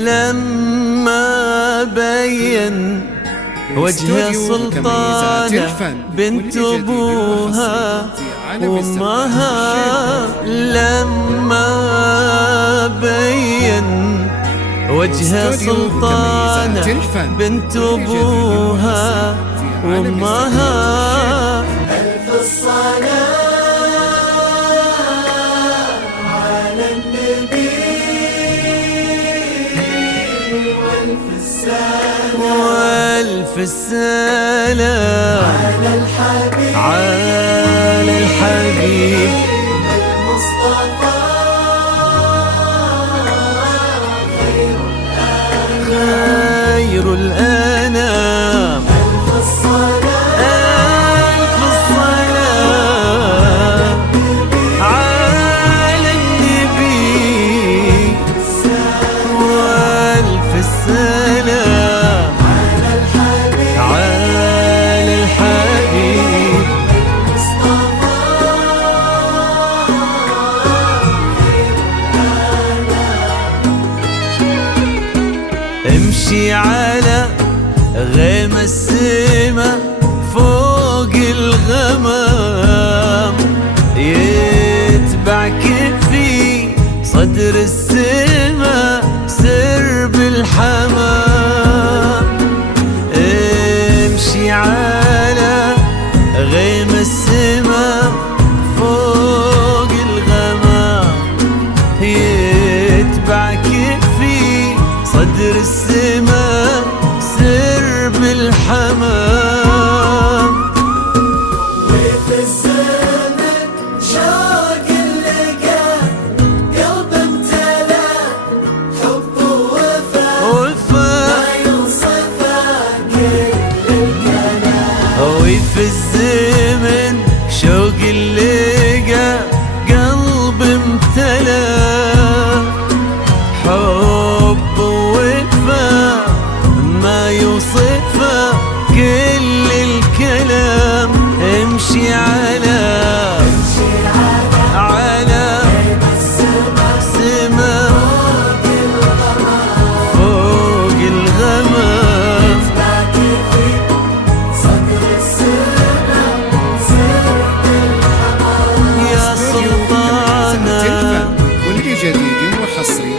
لما بين وجه سلطانة بنت أبوها وأمها، لما بين وجه سلطانة بنت أبوها وأمها. ألف الصلاة على النبي وألف السلام وألف السلام على الحبيب المصطفى خير الأنام. ألف الصلاة على النبي وألف السلام على الحبيب امشي على غيم السما فوق الغمام، يتبعك في صدر السما سرب الحمام. امشي على غيم السما فوق الغمام، يتبعك في صدر السما سرب الحمام. وفي الزمن شوق اللقا قلب امتلأ حب ووفا ما يوصفه كل الكلام. وفي الزمن شوق اللقا قلب امتلأ حب ووفا ما يوصفه كل الكلام. امشي على سما فوق الغمام، يا سلطانة واللي جديد وحصري.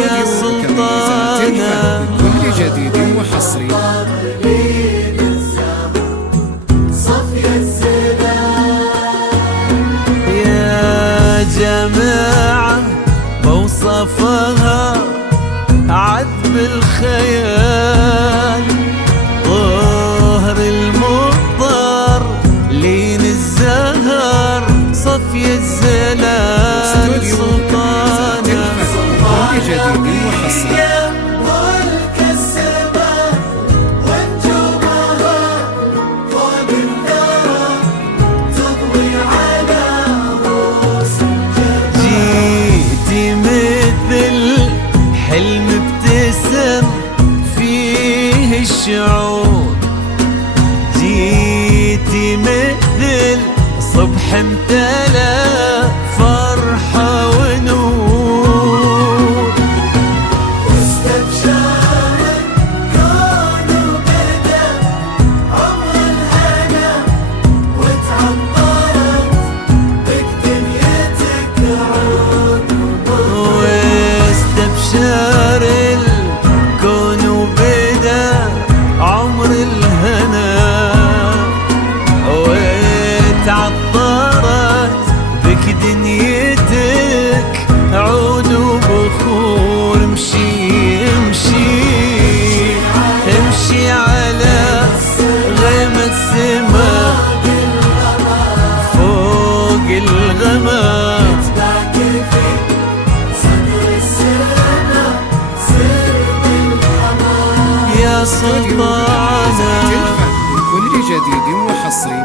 يا سلطانة كل جديد وحصري. يا جماعة بوصفها عذب الخيال، طهر المضطر لين الزهر صفي الزلال. سلطانة كل جديد وحصري. ملك السماء ونجومها فوق الثرى تضوي على رؤوس الجبال. جيتي مثل حلم ابتسم فيه الشعور، جيتي مثل صبح امتلأ فرحة ونور. واستبشر الكون وبدا عمر الهنا وتعطرت بك دنيتك عود. واستبشر الكون وبدا عمر الهنا وتعطرت يا استوديو كنيزات سلطانة. الفن بكل جديد وحصري.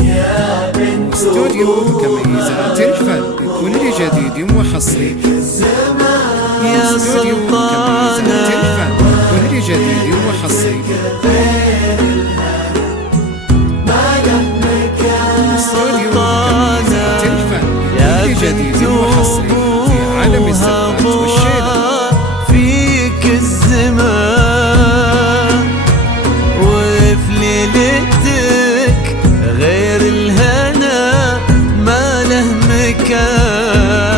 يا بنت استوديو كنيزات الفن بكل جديد وحصري. يا استوديو كنيزات سلطانة. الفن بكل جديد وحصري. استوديو كنيزات الفن يا بكل جديد بنت وحصري في عالم الزفات والشيلة. فيك الزمان وفي ليلتك غير الهنا ما له مكان.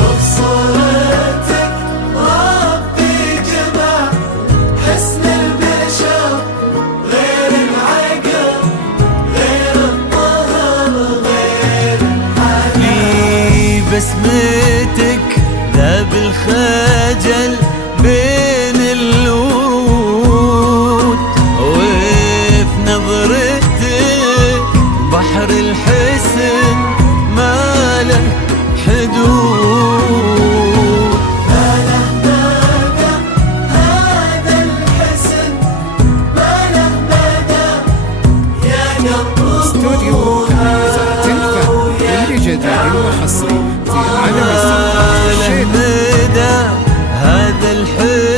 وبصورتك ربي جمع حسن البشر غير العقل غير الطهر غير في بسمتك ذاب الخجل بين الورود وفي نظرتك بحر الحسن ما له حدود. هذا الحسن ما له مدى يا قلب استوديو كنيزات الفن بكل جديد وحصري في عالم الزفات والشيلة. هذا الحلم